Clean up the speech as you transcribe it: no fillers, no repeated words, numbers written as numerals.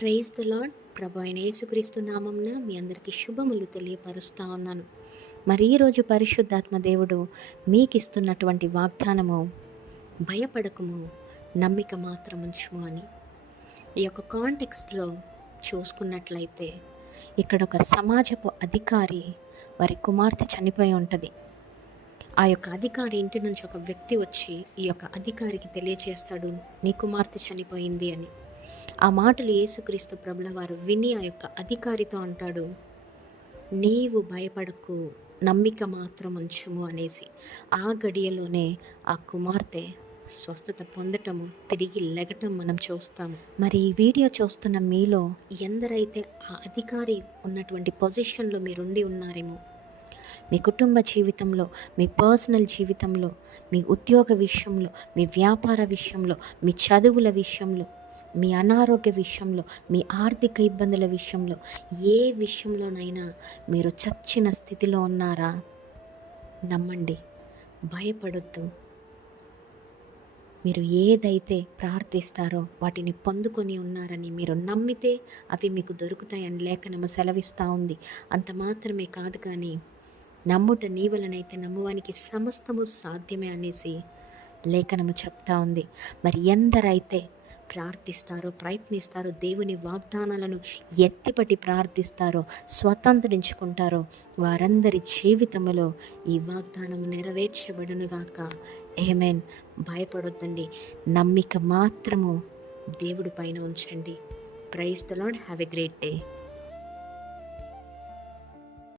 Praise the lord. ప్రభు అయిన యేసుక్రీస్తు నామంన మీ అందరికీ శుభములు తెలియపరుస్తా ఉన్నాను. మరి ఈరోజు పరిశుద్ధాత్మ దేవుడు మీకు ఇస్తున్నటువంటి వాగ్దానము, భయపడకము, నమ్మిక మాత్రం ఉంచుము అని. ఈ యొక్క కాంటెక్స్ట్లో చూసుకున్నట్లయితే ఇక్కడ ఒక సమాజపు అధికారి వారి కుమార్తె చనిపోయి ఉంటుంది. ఆ యొక్క అధికారి ఇంటి నుంచి ఒక వ్యక్తి వచ్చి ఈ యొక్క అధికారికి తెలియచేస్తాడు, నీ కుమార్తె చనిపోయింది అని. ఆ మాటలు యేసుక్రీస్తు ప్రభుల వారు విని ఆ యొక్క అధికారితో అంటాడు, నీవు భయపడకు, నమ్మిక మాత్రం ఉంచుము అనేసి. ఆ గడియలోనే ఆ కుమార్తె స్వస్థత పొందటము, తిరిగి లెగటం మనం చూస్తాము. మరి ఈ వీడియో చూస్తున్న మీలో ఎందరైతే ఆ అధికారి ఉన్నటువంటి పొజిషన్లో మీరుండి ఉన్నారేమో, మీ కుటుంబ జీవితంలో, మీ పర్సనల్ జీవితంలో, మీ ఉద్యోగ విషయంలో, మీ వ్యాపార విషయంలో, మీ చదువుల విషయంలో, మీ అనారోగ్య విషయంలో, మీ ఆర్థిక ఇబ్బందుల విషయంలో, ఏ విషయంలోనైనా మీరు చచ్చిన స్థితిలో ఉన్నారా? నమ్మండి, భయపడొద్దు. మీరు ఏదైతే ప్రార్థిస్తారో వాటిని పొందుకొని ఉన్నారని మీరు నమ్మితే అవి మీకు దొరుకుతాయని లేఖనము సెలవిస్తూ ఉంది. అంత మాత్రమే కాదు, కానీ నమ్ముట నీ వలనైతే నమ్మువానికి సమస్తము సాధ్యమే అనేసి లేఖనము చెప్తా ఉంది. మరి ఎందరైతే ప్రార్థిస్తారో, ప్రయత్నిస్తారో, దేవుని వాగ్దానాలను ఎత్తిపట్టి ప్రార్థిస్తారో, స్వతంత్రించుకుంటారో, వారందరి జీవితంలో ఈ వాగ్దానం నెరవేర్చబడునుగాక. ఆమేన్. భయపడొద్దండి, నమ్మిక మాత్రము దేవుడి పైన ఉంచండి. Praise the lord. Have a great day.